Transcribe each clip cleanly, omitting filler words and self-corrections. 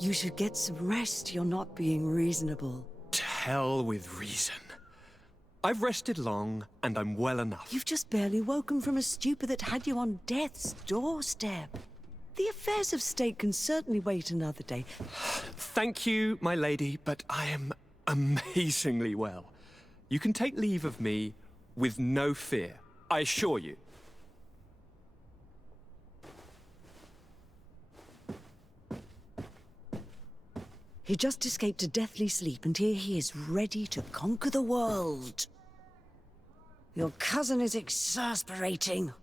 You should get some rest. You're not being reasonable. To hell with reason. I've rested long, and I'm well enough. You've just barely woken from a stupor that had you on death's doorstep. The affairs of state can certainly wait another day. Thank you, my lady, but I am amazingly well. You can take leave of me with no fear, I assure you. He just escaped a deathly sleep, and here he is, ready to conquer the world. Your cousin is exasperating.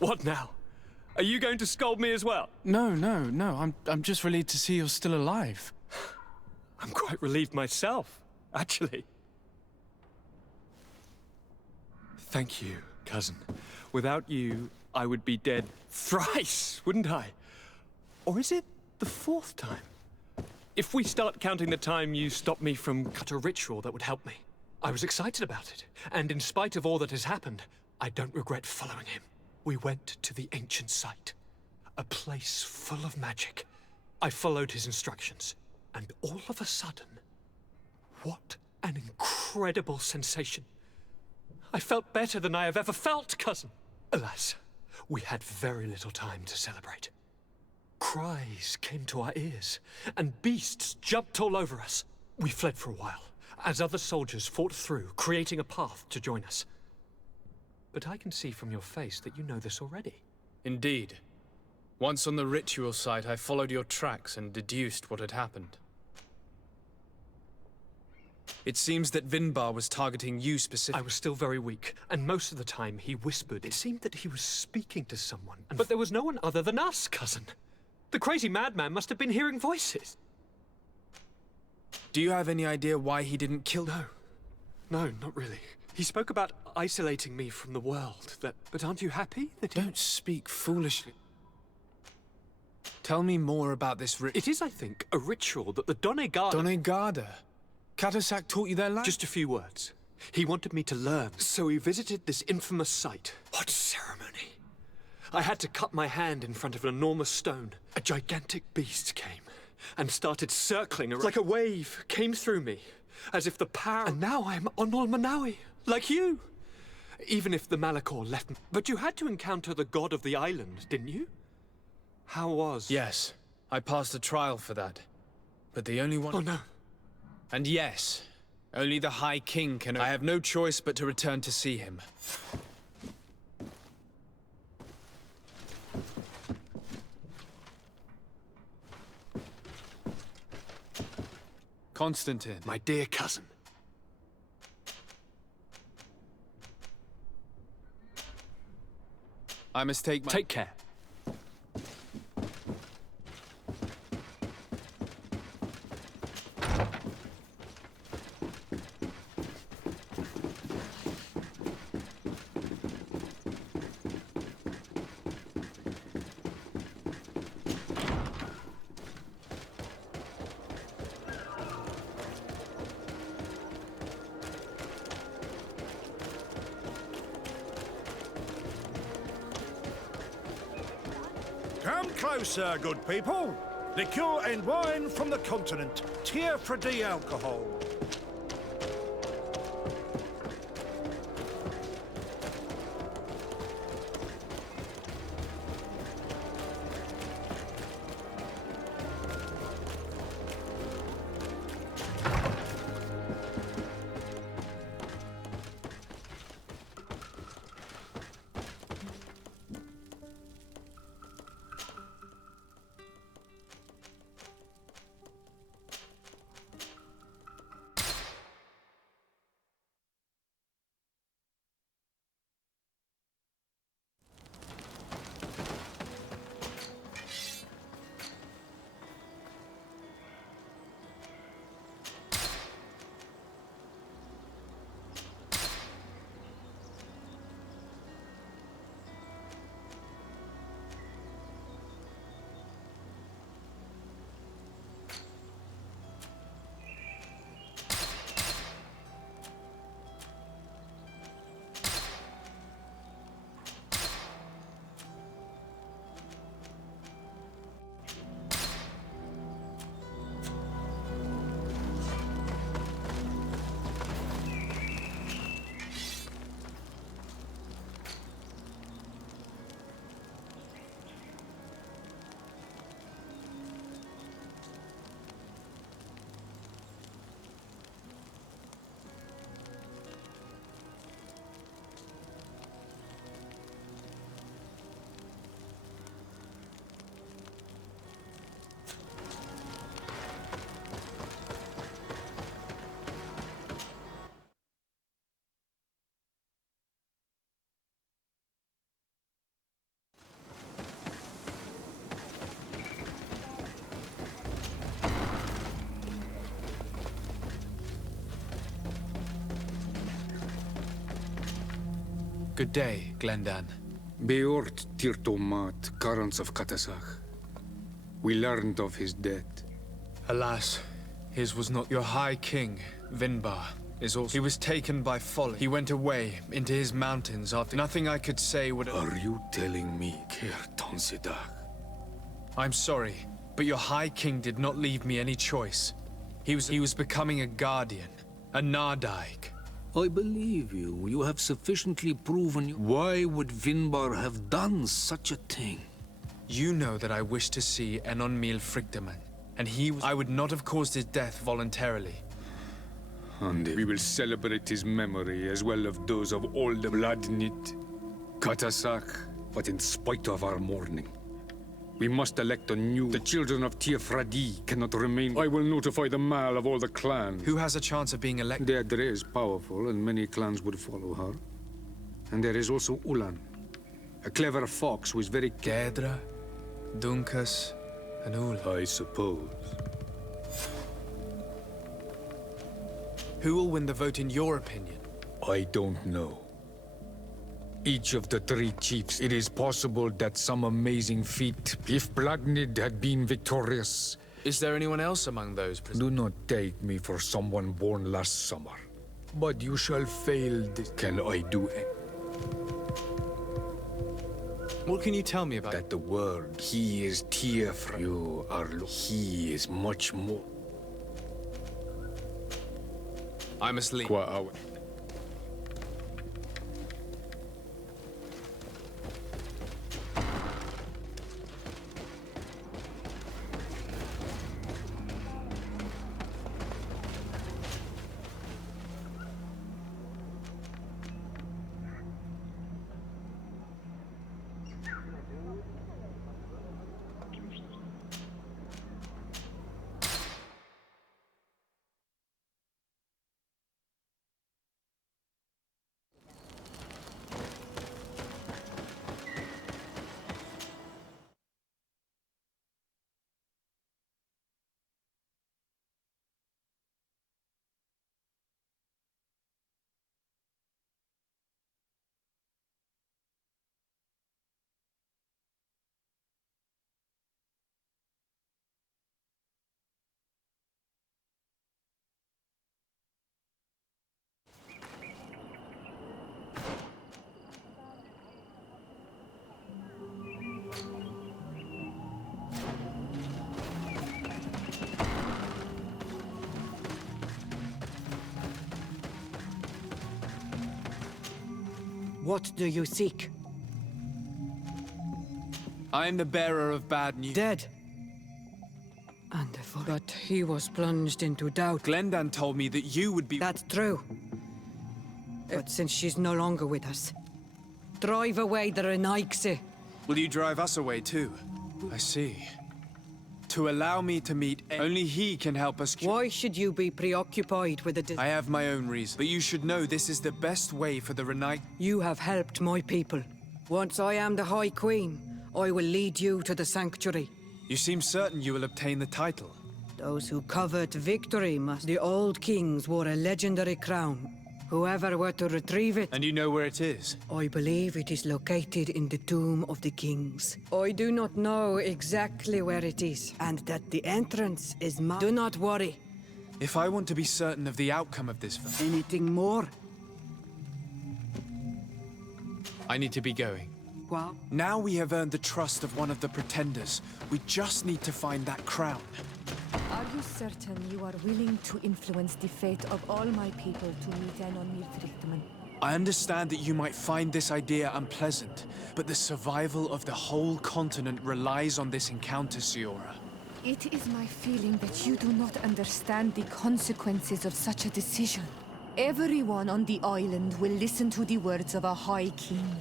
What now? Are you going to scold me as well? No. I'm just relieved to see you're still alive. I'm quite relieved myself, actually. Thank you, cousin. Without you, I would be dead thrice, wouldn't I? Or is it the fourth time? If we start counting the time you stopped me from a ritual that would help me. I was excited about it, and in spite of all that has happened, I don't regret following him. We went to the ancient site, a place full of magic. I followed his instructions, and all of a sudden, what an incredible sensation. I felt better than I have ever felt, cousin. Alas, we had very little time to celebrate. Cries came to our ears, and beasts jumped all over us. We fled for a while, as other soldiers fought through, creating a path to join us. But I can see from your face that you know this already. Indeed. Once on the ritual site, I followed your tracks and deduced what had happened. It seems that Vinbar was targeting you specifically. I was still very weak, and most of the time he whispered. It seemed that he was speaking to someone, but there was no one other than us, cousin. The crazy madman must have been hearing voices. Do you have any idea why he didn't kill you? No, not really. He spoke about isolating me from the world. But aren't you happy that Don't speak foolishly. Tell me more about this ritual. It is, I think, a ritual that the Donegada... Donegada? Katasak taught you their language? Just a few words. He wanted me to learn, so we visited this infamous site. What ceremony! I had to cut my hand in front of an enormous stone. A gigantic beast came and started circling around. Like a wave came through me, as if the power... And now I am Onol Manawi, like you. Even if the Malachor left me. But you had to encounter the god of the island, didn't you? How was... Yes, I passed a trial for that. But the only one... Oh no. And yes, only the High King can... I have no choice but to return to see him. Constantine. My dear cousin. I must take my... Take care. Come closer, good people. Liqueur and wine from the continent. Tear-free alcohol. Good day, Glendan. Beort Tirtomat, currents of Katasach. We learned of his death. Alas, his was not your High King, Vinbar. He was taken by folly. He went away into his mountains after nothing I could say would... Are you telling me, Ker Tonsidak? I'm sorry, but your High King did not leave me any choice. He was becoming a guardian, a Nardaig. I believe you. You have sufficiently proven you. Why would Vinbar have done such a thing? You know that I wish to see Enonmil Frichtemann, and I would not have caused his death voluntarily. And we will celebrate his memory as well as those of all the Vladnit, Katasak, but in spite of our mourning. We must elect a new... The children of Tiefradi cannot remain... I will notify the Mal of all the clans. Who has a chance of being elected? Deirdre is powerful, and many clans would follow her. And there is also Ulan, a clever fox who is very... Deirdre, Dunkas, and Ulan. I suppose. Who will win the vote in your opinion? I don't know. Each of the three chiefs, it is possible that some amazing feat, if Blagnid had been victorious. Is there anyone else among those Do not take me for someone born last summer. But you shall fail this. Can I do it? What can you tell me about That the word, he is Tiefra. You are... He is much more. I must leave. What do you seek? I am the bearer of bad news. Dead. But he was plunged into doubt. Glendan told me that you would be... That's true. But since she's no longer with us, drive away the Renaigse. Will you drive us away too? I see. To allow me to meet... Only he can help us... Why should you be preoccupied with the... I have my own reason. But you should know this is the best way for the Renaig... You have helped my people. Once I am the High Queen, I will lead you to the Sanctuary. You seem certain you will obtain the title. Those who covet victory must... The old kings wore a legendary crown. Whoever were to retrieve it... And you know where it is? I believe it is located in the Tomb of the Kings. I do not know exactly where it is, and that the entrance is Do not worry. If I want to be certain of the outcome of this vote... Anything more? I need to be going. Well? Now we have earned the trust of one of the pretenders. We just need to find that crown. Are you certain you are willing to influence the fate of all my people to meet Enonmil Frichtemann? I understand that you might find this idea unpleasant, but the survival of the whole continent relies on this encounter, Siora. It is my feeling that you do not understand the consequences of such a decision. Everyone on the island will listen to the words of a High King.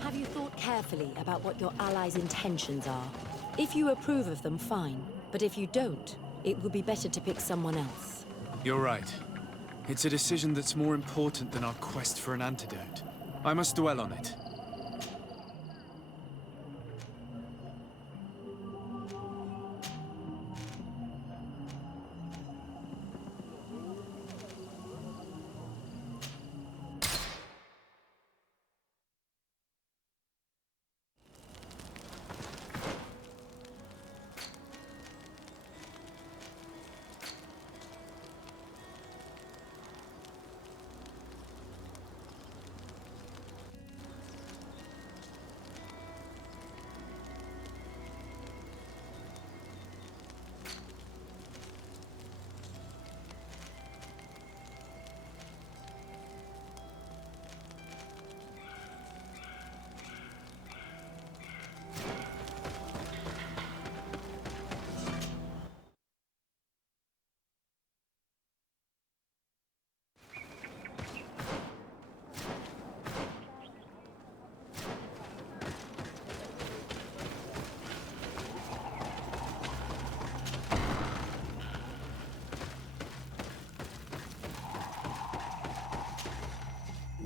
Have you thought carefully about what your allies' intentions are? If you approve of them, fine. But if you don't, it would be better to pick someone else. You're right. It's a decision that's more important than our quest for an antidote. I must dwell on it.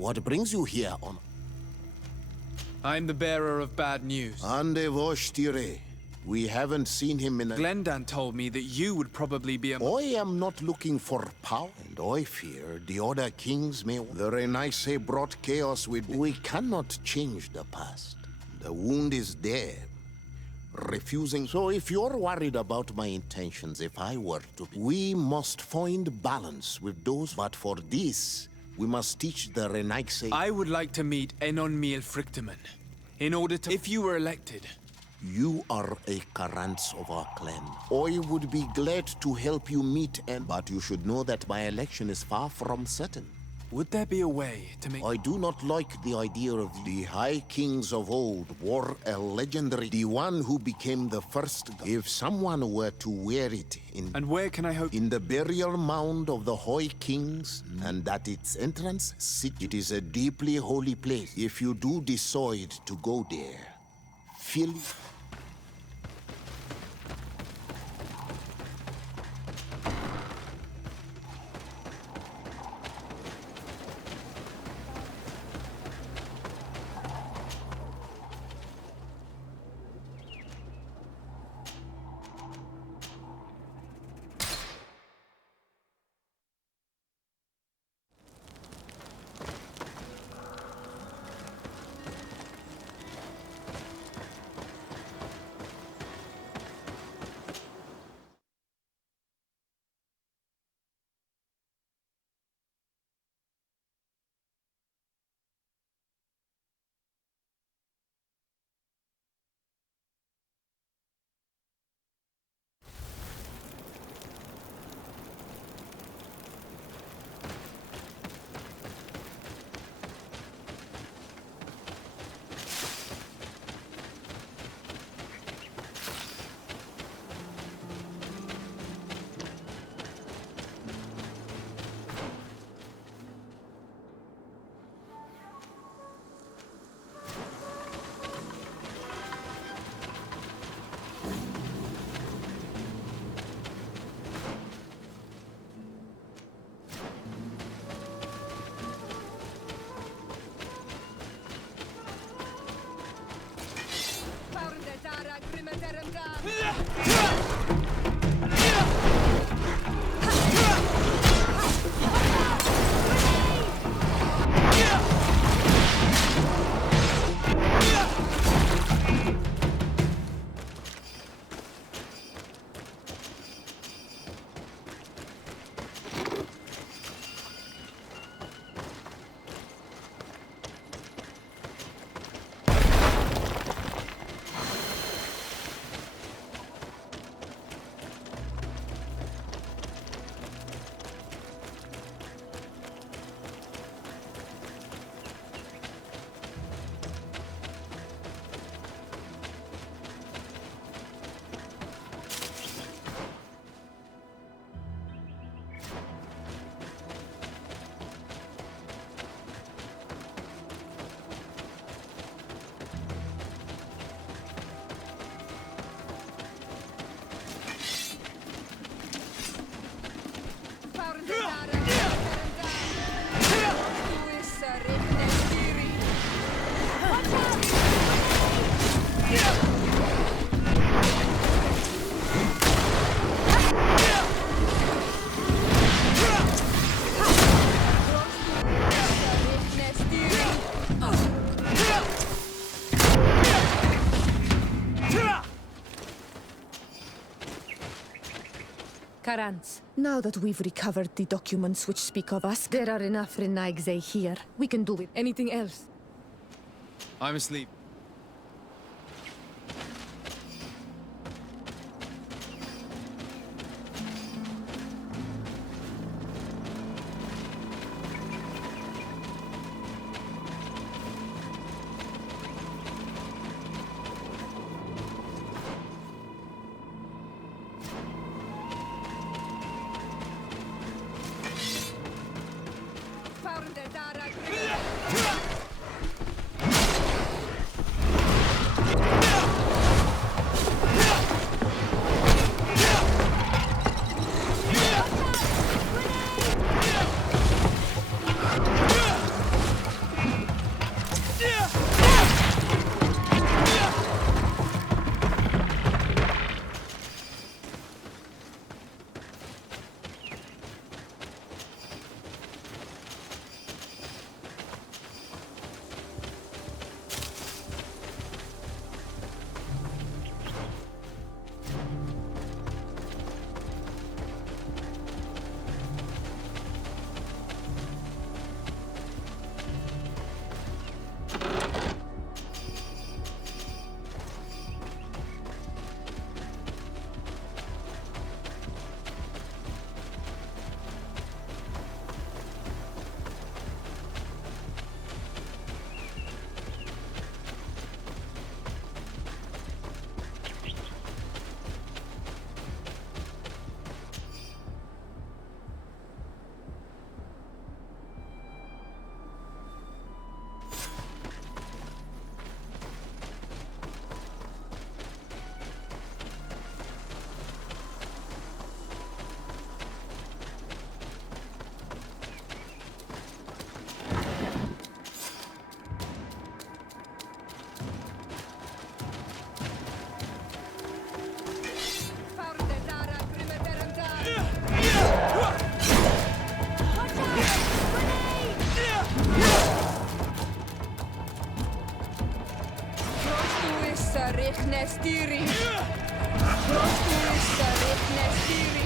What brings you here on... I'm the bearer of bad news. Ande Vostire. We haven't seen him in a... Glendan told me that you would probably be a... I am not looking for power, and I fear the other kings may... The Renaissance brought chaos with... We cannot change the past. The wound is there. Refusing... So if you're worried about my intentions, if I were to be... We must find balance with those... But for this, we must teach the Renaissance... I would like to meet Enon Miel Frichtemann. In order to... If you were elected... You are a Karants of our clan. I would be glad to help you meet and... But you should know that my election is far from certain. Would there be a way to make... I do not like the idea of the High Kings of old wore a legendary... The one who became the first... If someone were to wear it in... And where can I hope... In the burial mound of the High Kings, and at its entrance, sit... It is a deeply holy place. If you do decide to go there, feel... Karants, now that we've recovered the documents which speak of us, there are enough Renaigse here. We can do it. Anything else? I'm asleep. stiri. Prostuista retne stiri.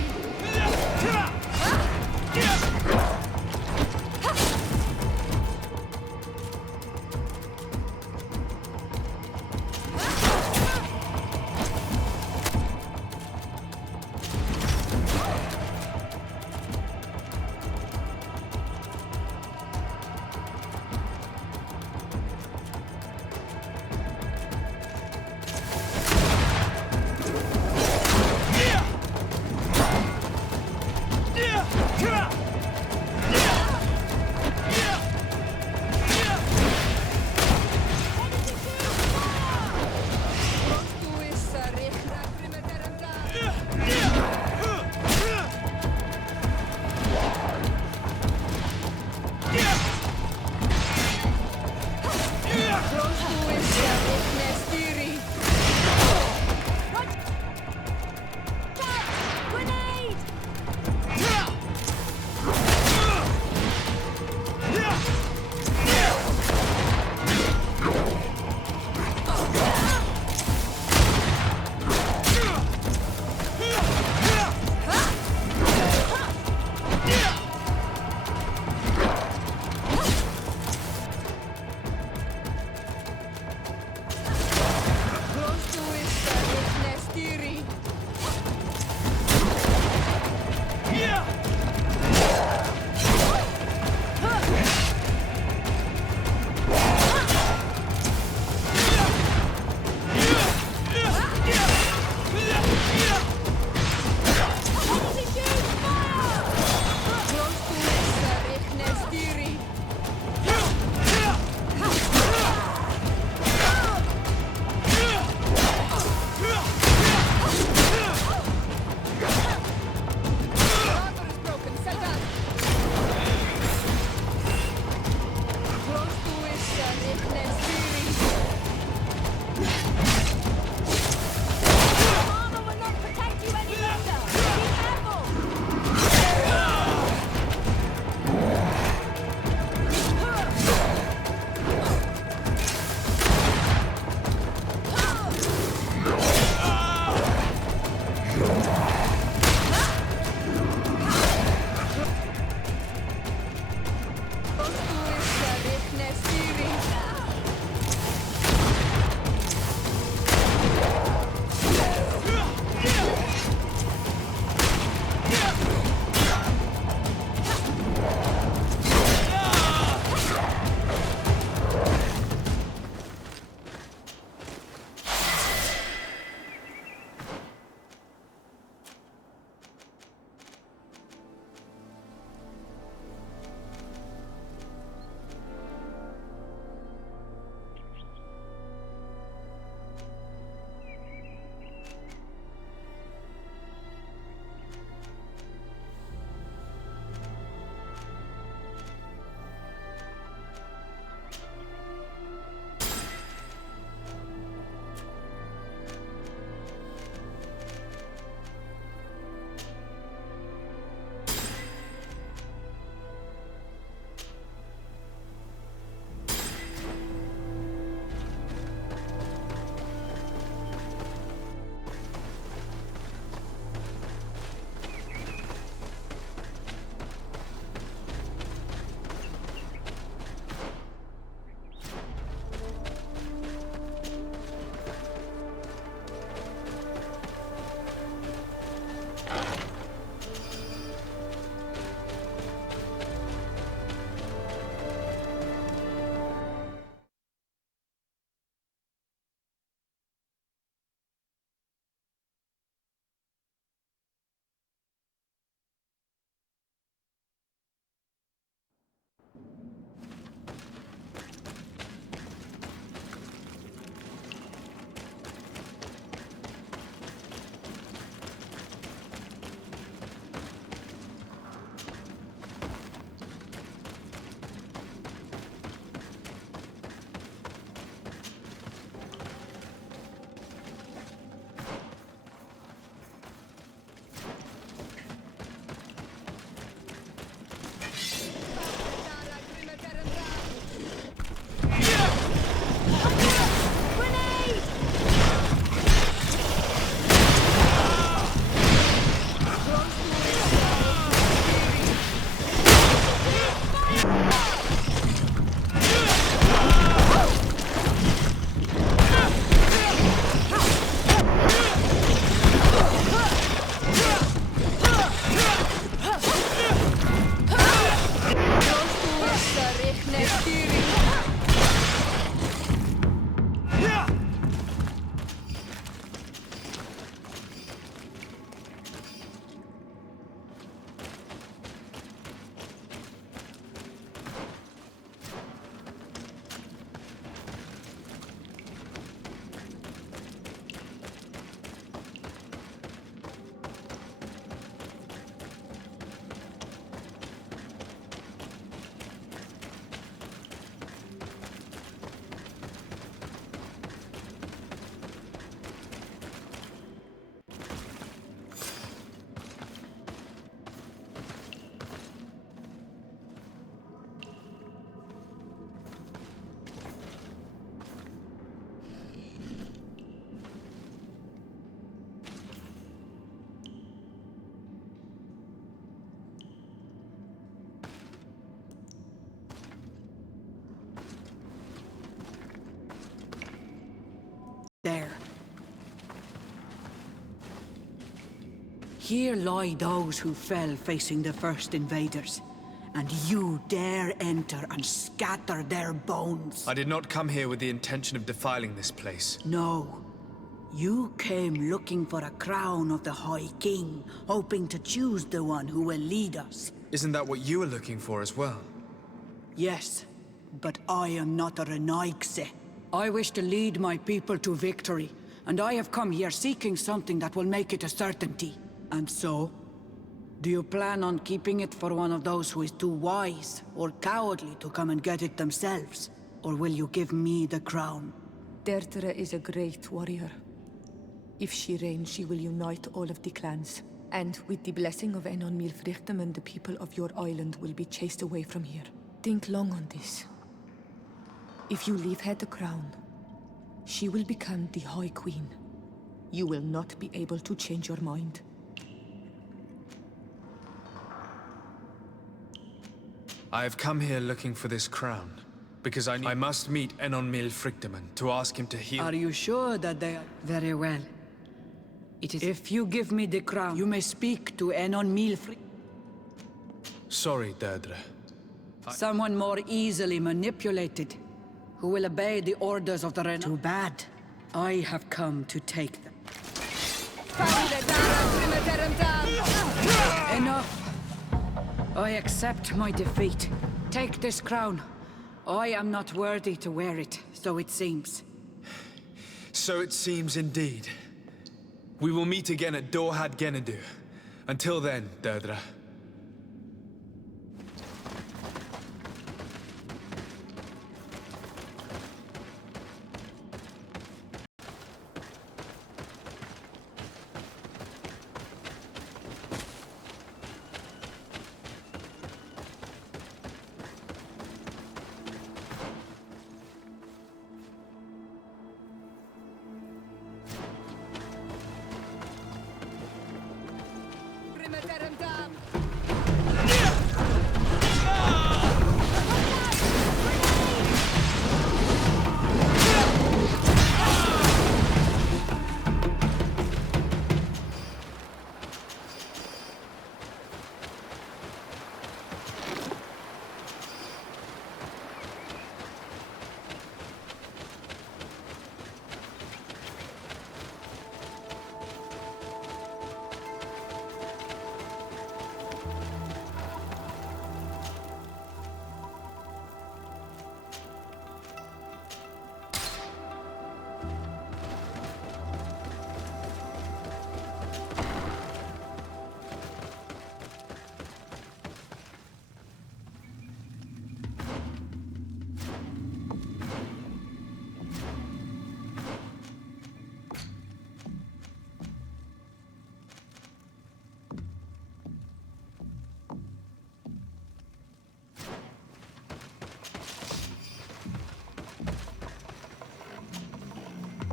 Here lie those who fell facing the first invaders. And you dare enter and scatter their bones. I did not come here with the intention of defiling this place. No. You came looking for a crown of the High King, hoping to choose the one who will lead us. Isn't that what you were looking for as well? Yes, but I am not a Renaigse. I wish to lead my people to victory, and I have come here seeking something that will make it a certainty. And so, do you plan on keeping it for one of those who is too wise or cowardly to come and get it themselves? Or will you give me the crown? Deirdre is a great warrior. If she reigns, she will unite all of the clans. And with the blessing of Enon Milfrichtem, the people of your island will be chased away from here. Think long on this. If you leave her the crown, she will become the High Queen. You will not be able to change your mind. I have come here looking for this crown, because I must meet Enon Milfrichtem to ask him to heal. Are you sure that they are... Very well. It is... If you give me the crown, you may speak to Enon Milfrichtem. Sorry, Deirdre. Someone more easily manipulated, who will obey the orders of the Ren... Too bad. I have come to take them. Enough! I accept my defeat. Take this crown. I am not worthy to wear it, so it seems. So it seems indeed. We will meet again at Dorhad Genadu. Until then, Deirdre.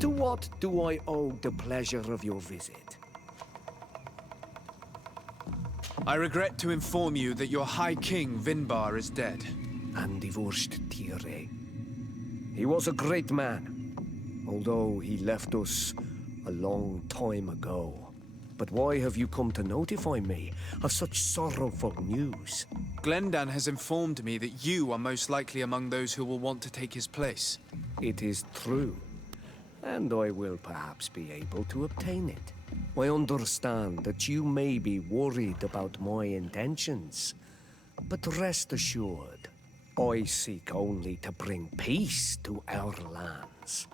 To what do I owe the pleasure of your visit? I regret to inform you that your High King, Vinbar, is dead. And divorced Tire. He was a great man, although he left us a long time ago. But why have you come to notify me of such sorrowful news? Glendan has informed me that you are most likely among those who will want to take his place. It is true, and I will perhaps be able to obtain it. I understand that you may be worried about my intentions, but rest assured, I seek only to bring peace to our lands.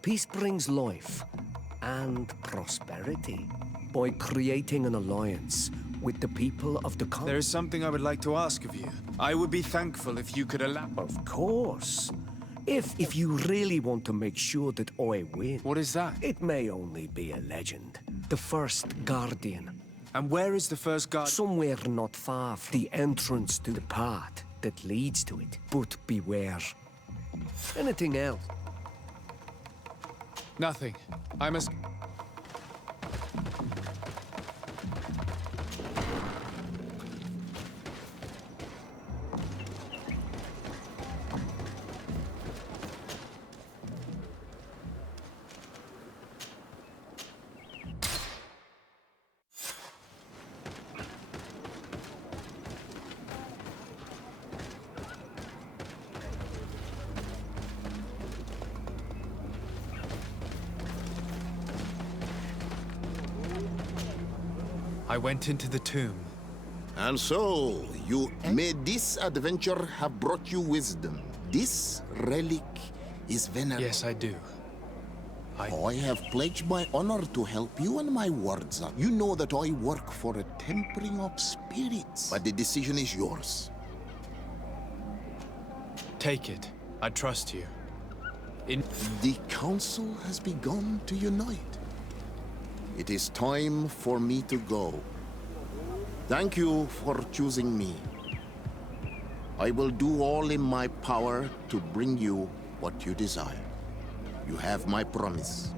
Peace brings life and prosperity by creating an alliance with the people of the continent. There is something I would like to ask of you. I would be thankful if you could allow... Of course. If you really want to make sure that I win. What is that? It may only be a legend. The first guardian. And where is the first guardian? Somewhere not far from the entrance to the path that leads to it. But beware. Anything else? Nothing. I must... I went into the tomb. And so, may this adventure have brought you wisdom. This relic is venerable. Yes, I do. I have pledged my honor to help you, and my words are... You know that I work for a tempering of spirits, but the decision is yours. Take it. I trust you. The council has begun to unite. It is time for me to go. Thank you for choosing me. I will do all in my power to bring you what you desire. You have my promise.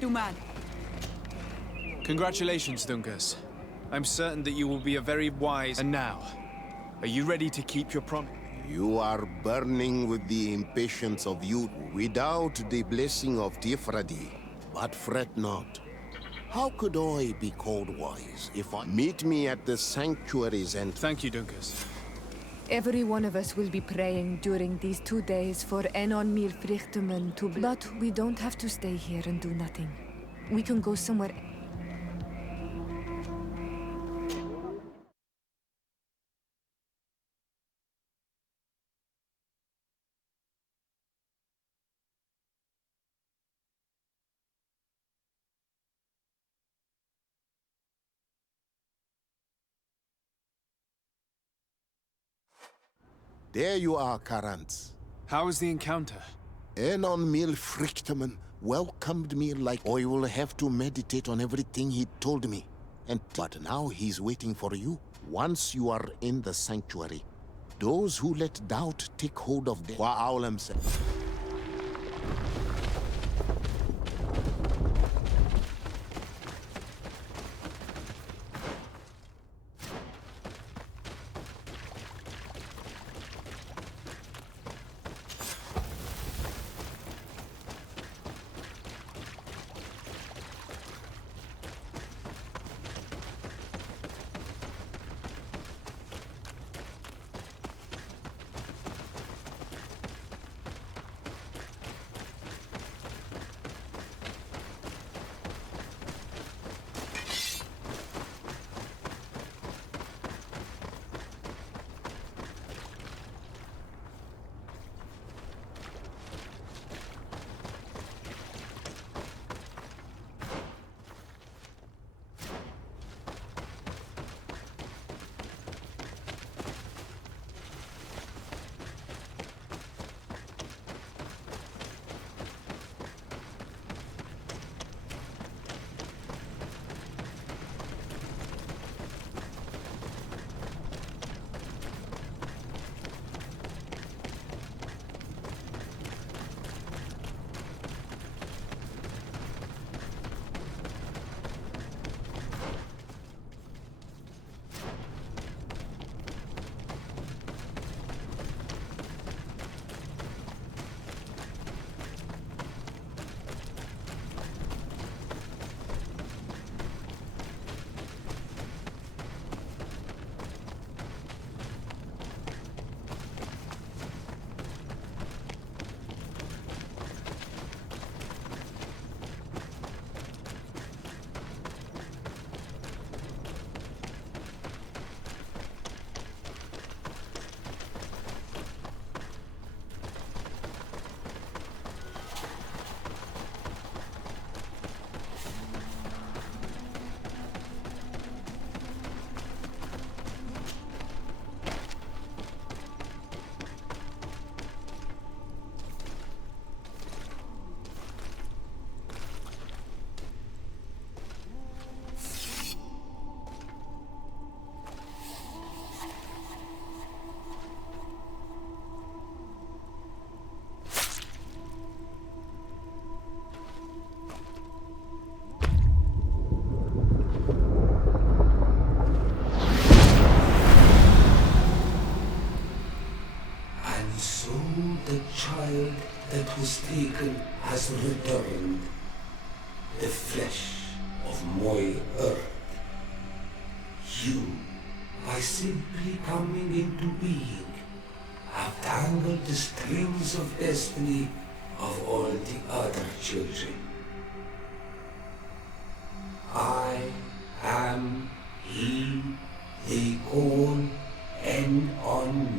Man. Congratulations, Dungus. I'm certain that you will be a very wise... And now, are you ready to keep your promise? You are burning with the impatience of youth without the blessing of Tifradi. But fret not. How could I be called wise if I... Meet me at the sanctuaries and... Thank you, Dungus. Every one of us will be praying during these 2 days for Enon Milfrichtemen to... But we don't have to stay here and do nothing. We can go somewhere... There you are, Karantz. How was the encounter? Enon Milfrichtemen welcomed me like I will have to meditate on everything he told me. But now he's waiting for you. Once you are in the sanctuary, those who let doubt take hold of the Wa'aulam said. So the child that was taken has returned. The flesh of my earth. You, by simply coming into being, have tangled the strings of destiny of all the other children. I am he they call on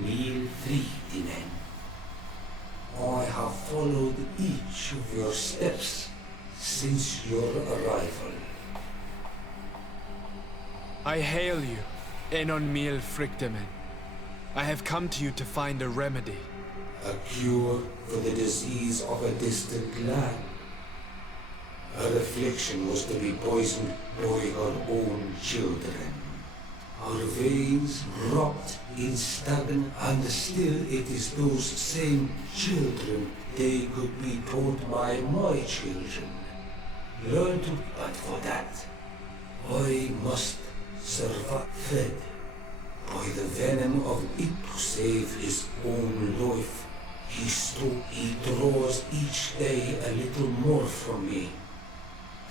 Friedinen. I have followed each of your steps since your arrival. I hail you, Enon Mil Frichtemen. I have come to you to find a remedy. A cure for the disease of a distant land. Her affliction was to be poisoned by her own children. Her veins rot in stagnant, and still it is those same children they could be taught by my children. Learn to, but for that, I must survive, fed by the venom of it to save his own life. He draws each day a little more from me.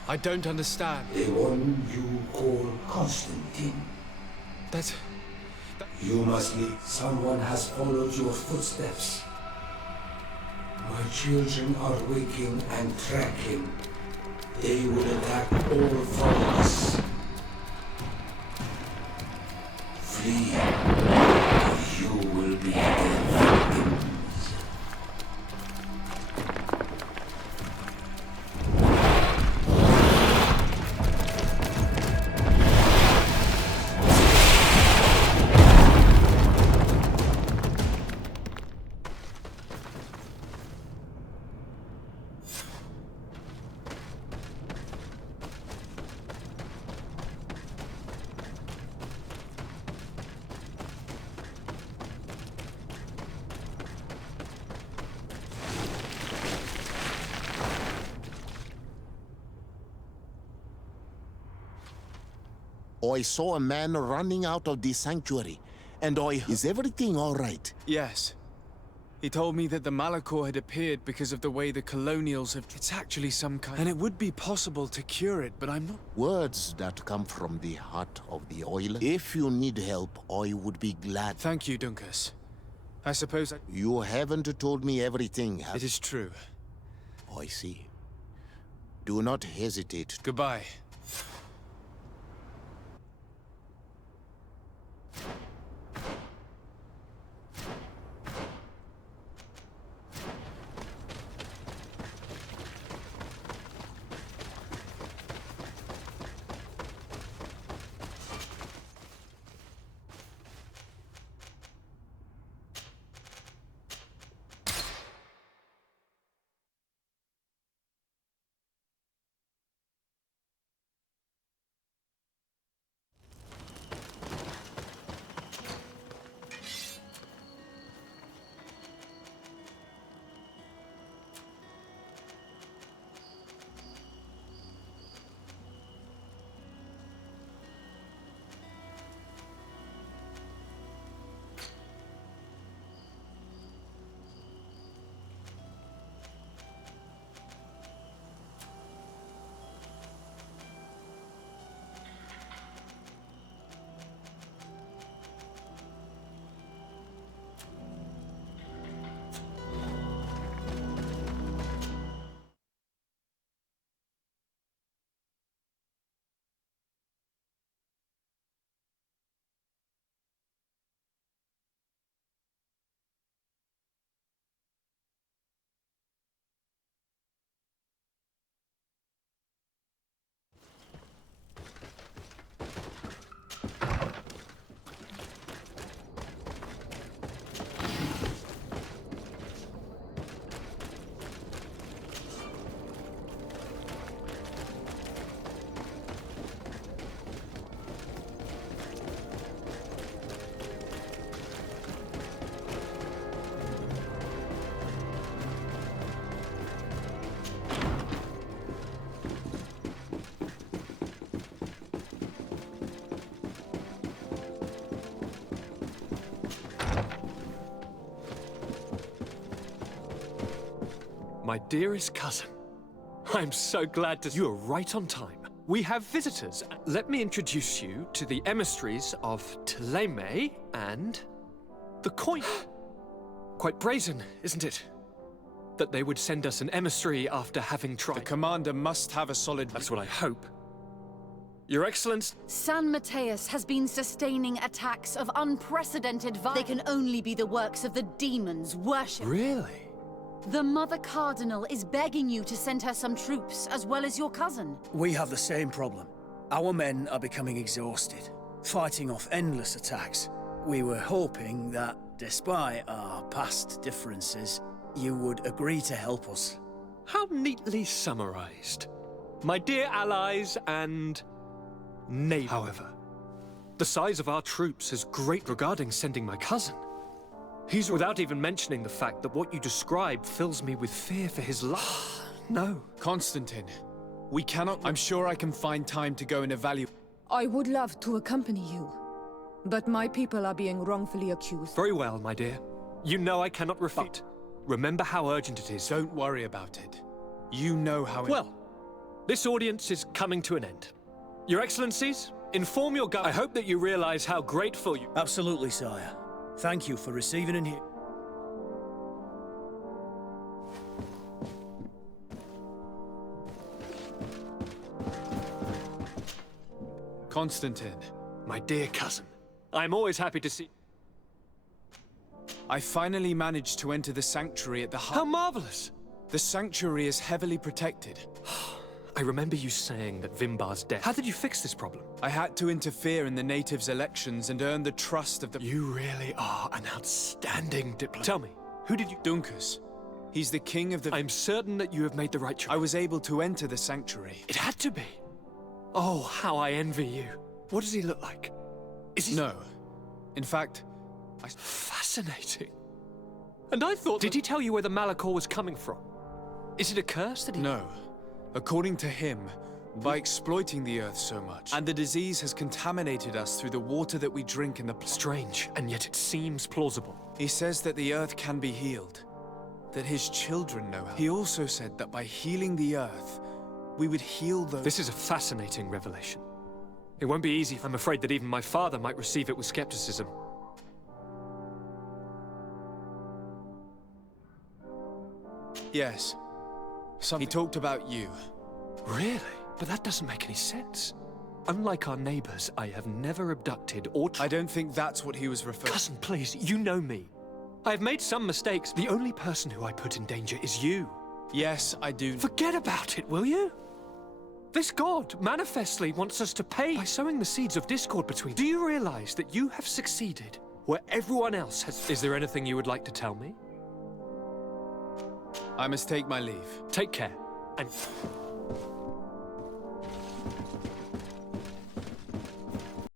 I don't understand. The one you call Constantine. You must leave. Someone has followed your footsteps. My children are waking and tracking. They will attack all foreigners. Flee, or you will be their victims. I saw a man running out of the sanctuary, and Is everything all right? Yes. He told me that the Malachor had appeared because of the way the colonials have... It's actually some kind... And it would be possible to cure it, but I'm not... Words that come from the heart of the oil. If you need help, I would be glad. Thank you, Dunkus. I suppose I... You haven't told me everything, It is true. I see. Do not hesitate. Goodbye. My dearest cousin, I'm so glad to... You are right on time. We have visitors. Let me introduce you to the emissaries of Ptolemy and the coin. Quite brazen, isn't it? That they would send us an emissary after having tried. The commander must have a solid... That's what I hope. Your Excellence... San Mateus has been sustaining attacks of unprecedented violence. They can only be the works of the demons worship. Really? The Mother Cardinal is begging you to send her some troops, as well as your cousin. We have the same problem. Our men are becoming exhausted, fighting off endless attacks. We were hoping that, despite our past differences, you would agree to help us. How neatly summarized. My dear allies and... neighbors. However, the size of our troops is great regarding sending my cousin. He's without even mentioning the fact that what you describe fills me with fear for his life. No. Constantine, we cannot... I'm sure I can find time to go and evaluate... I would love to accompany you, but my people are being wrongfully accused. Very well, my dear. You know I cannot refute. Remember how urgent it is. Don't worry about it. You know how... Well, this audience is coming to an end. Your Excellencies, inform your government. I hope that you realize how grateful you... Absolutely, sire. Thank you for receiving and Constantine. My dear cousin, I'm always happy to see... I finally managed to enter the sanctuary at the heart... How marvelous! The sanctuary is heavily protected. I remember you saying that Vimbar's death. How did you fix this problem? I had to interfere in the natives' elections and earn the trust of the... You really are an outstanding diplomat. Tell me, who did you... Dunkus. He's the king of the... I'm certain that you have made the right choice. I was able to enter the sanctuary. It had to be. Oh, how I envy you. What does he look like? Is he... No. In fact, Fascinating. And I thought... Did he tell you where the Malachor was coming from? Is it a curse that he... No. According to him, by exploiting the earth so much, and the disease has contaminated us through the water that we drink in the... Strange, and yet it seems plausible. He says that the earth can be healed, that his children know how. He also said that by healing the earth, we would heal those... This is a fascinating revelation. It won't be easy. I'm afraid that even my father might receive it with skepticism. Yes. He talked about you. Really? But that doesn't make any sense. Unlike our neighbors, I have never abducted or... I don't think that's what he was referring to. Cousin, please, you know me. I have made some mistakes. The only person who I put in danger is you. Yes, I do. Forget about it, will you? This god manifestly wants us to pay by sowing the seeds of discord between... Do you realize that you have succeeded where everyone else has... Is there anything you would like to tell me? I must take my leave. Take care, and...